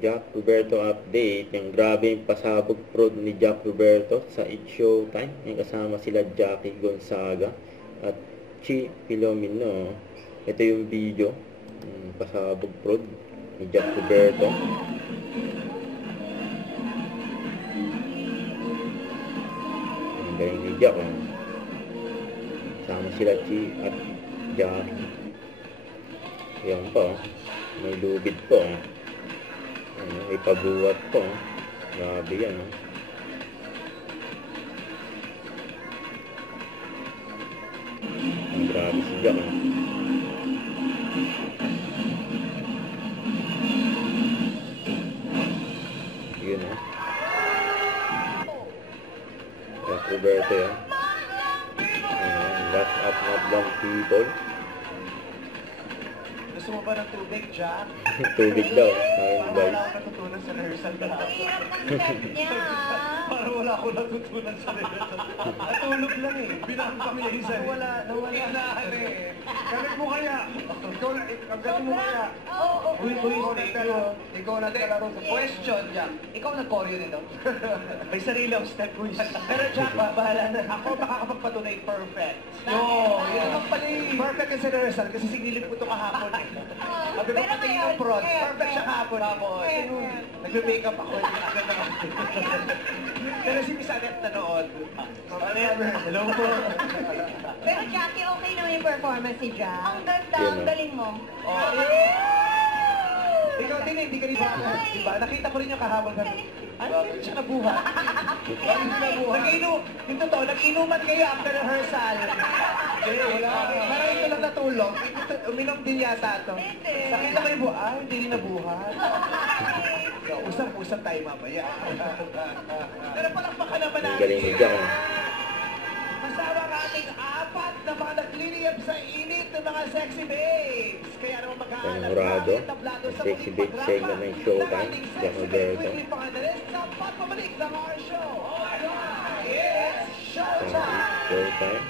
Jack Roberto update. Yung grabe yung pasabog prod ni Jack Roberto sa It's Showtime. Yung kasama sila Jackie Gonzaga at Chi Filomeno. Ito yung video. Pasabog prod ni Jack Roberto. Ang galing ni Jack. Kasama sila Chi at Jackie. Yan pa. May lubid po. May pabuhat po. Grabe yan. Grabe si Jack. Yun Jack Roberto yan. What's up Madlang people? Gusto mo ba ng tubig, Jack? Tubig daw. Ayun, guys. Wala akong natutunan sa rehearsal na. Ang hirap ng set niya. Parang wala akong natutunan sa rehearsal. Natulog lang eh. Binang kami yung isa. Nawala na eh. Galit mo kaya? Ikaw na, ang galit mo kaya? Ikaw nagtalaro sa question, Jack. Ikaw nag-choreo nito? May sarili ang step quiz. Pero Jack, bahala na. Ako makakapagpatunay perfect. Yun naman pala eh. Perfect yung sa rehearsal kasi sinilip ko ito kahapon eh. Sabi ko pati yung prod. Perfect siya kahapon. Nagbe-makeup ako. Pero si Miss Annette nanood. Hello po. Pero Jackie, okay naman yung performance ni Jack. Ang ganda, ang galing mo. Ikaw din, hindi ka rin diba? Nakita ko rin yung kahapon kami. Ano yun siya nabuhat? Yung totoo, nag-inuman kayo after rehearsal. Parang ito lang natulog. Uminom din yata ito. Nakita ko yung buhay, hindi rin nabuhat. Usap-usap tayo mamaya. Pero palakpakan naman natin. Galing ni Jack. Masama ang ating apat na mga nagliliyap sa init ng mga sexy babes. Kaya naman maghahanap Panurado, tablado sa sexy muling babe segment ng Showtime, Jack Roberto. Weekly pangalis sa pagpabalik ng our show. Alright, it's Showtime! Showtime.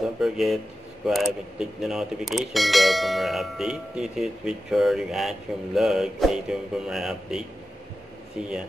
Don't forget to subscribe and click the notification bell for more updates. This is Richard Action Vlog. Stay tuned for more updates. See ya.